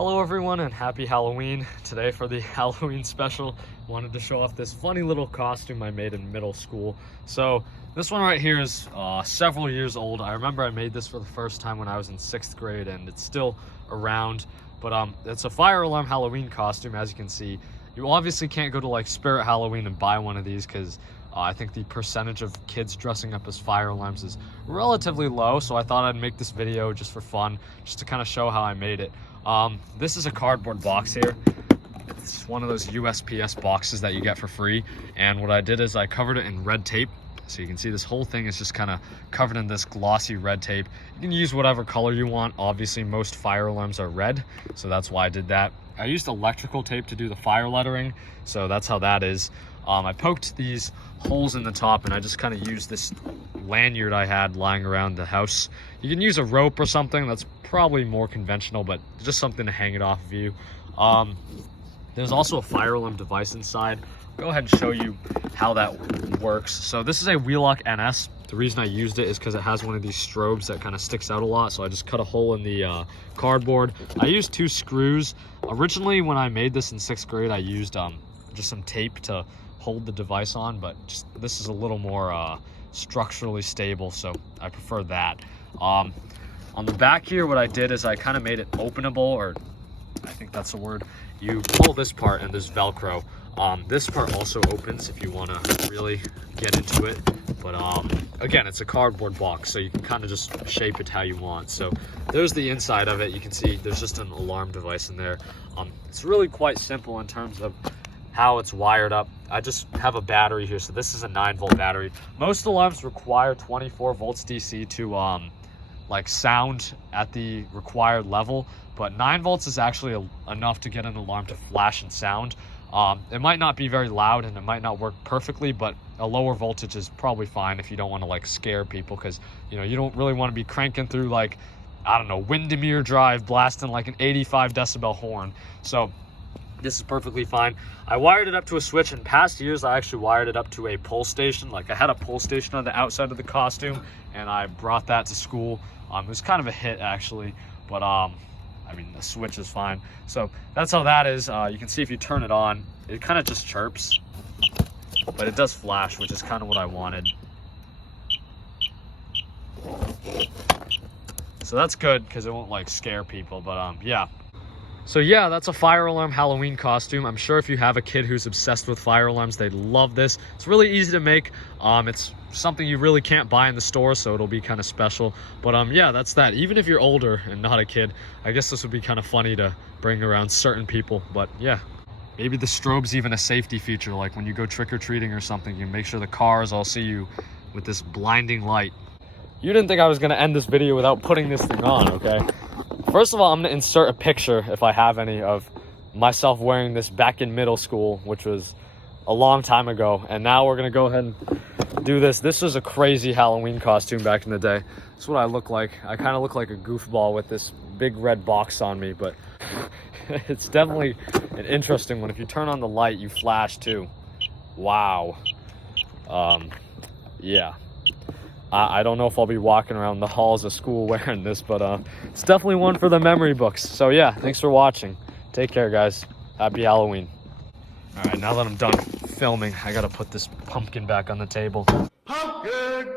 Hello everyone and happy Halloween. Today for the Halloween special, wanted to show off this funny little costume I made in middle school. So this one right here is several years old. I remember I made this for the first time when I was in 6th grade and it's still around. But it's a fire alarm Halloween costume, as you can see. You obviously can't go to like Spirit Halloween and buy one of these because I think the percentage of kids dressing up as fire alarms is relatively low. So I thought I'd make this video just for fun, just to kind of show how I made it. This is a cardboard box here. It's one of those USPS boxes that you get for free. And what I did is I covered it in red tape. So you can see this whole thing is just kind of covered in this glossy red tape. You can use whatever color you want. Obviously, most fire alarms are red, so that's why I did that. I used electrical tape to do the fire lettering, so that's how that is. I poked these holes in the top and I just kind of used this lanyard I had lying around the house. You can use a rope or something, that's probably more conventional, but just something to hang it off of you. There's also a fire alarm device inside. I'll go ahead and show you how that works. So this is a Wheelock NS. The reason I used it is because it has one of these strobes that kind of sticks out a lot. So I just cut a hole in the cardboard. I used 2 screws. Originally, when I made this in 6th grade, I used just some tape to hold the device on, but this is a little more structurally stable, so I prefer that. On the back here, what I did is I kind of made it openable, or I think that's the word. You pull this part and there's Velcro. This part also opens if you want to really get into it, but again, it's a cardboard box, so you can kind of just shape it how you want. So there's the inside of it. You can see there's just an alarm device in there. It's really quite simple in terms of how it's wired up. I just have a battery here, so this is a 9-volt battery. Most alarms require 24 volts DC to like sound at the required level, but 9 volts is actually enough to get an alarm to flash and sound. It might not be very loud and it might not work perfectly, but a lower voltage is probably fine if you don't want to like scare people, because you don't really want to be cranking through like, I don't know, Windermere Drive blasting like an 85 decibel horn. So this is perfectly fine. I wired it up to a switch. In past years, I actually wired it up to a pull station. Like I had a pull station on the outside of the costume and I brought that to school. It was kind of a hit actually, but I mean, the switch is fine. So that's how that is. You can see if you turn it on, it kind of just chirps, but it does flash, which is kind of what I wanted. So that's good because it won't like scare people, but yeah. So yeah, that's a fire alarm Halloween costume. I'm sure if you have a kid who's obsessed with fire alarms, they'd love this. It's really easy to make. It's something you really can't buy in the store, so it'll be kind of special. But yeah, that's that. Even if you're older and not a kid, I guess this would be kind of funny to bring around certain people. But yeah, maybe the strobe's even a safety feature. Like when you go trick-or-treating or something, you make sure the cars all see you with this blinding light. You didn't think I was gonna end this video without putting this thing on, okay? First of all, I'm gonna insert a picture, if I have any, of myself wearing this back in middle school, which was a long time ago. And now we're gonna go ahead and do this. This was a crazy Halloween costume back in the day. That's what I look like. I kind of look like a goofball with this big red box on me, but it's definitely an interesting one. If you turn on the light, you flash too. Wow. Yeah. I don't know if I'll be walking around the halls of school wearing this, but it's definitely one for the memory books. So yeah, thanks for watching. Take care, guys. Happy Halloween. All right, now that I'm done filming, I gotta put this pumpkin back on the table. Pumpkin!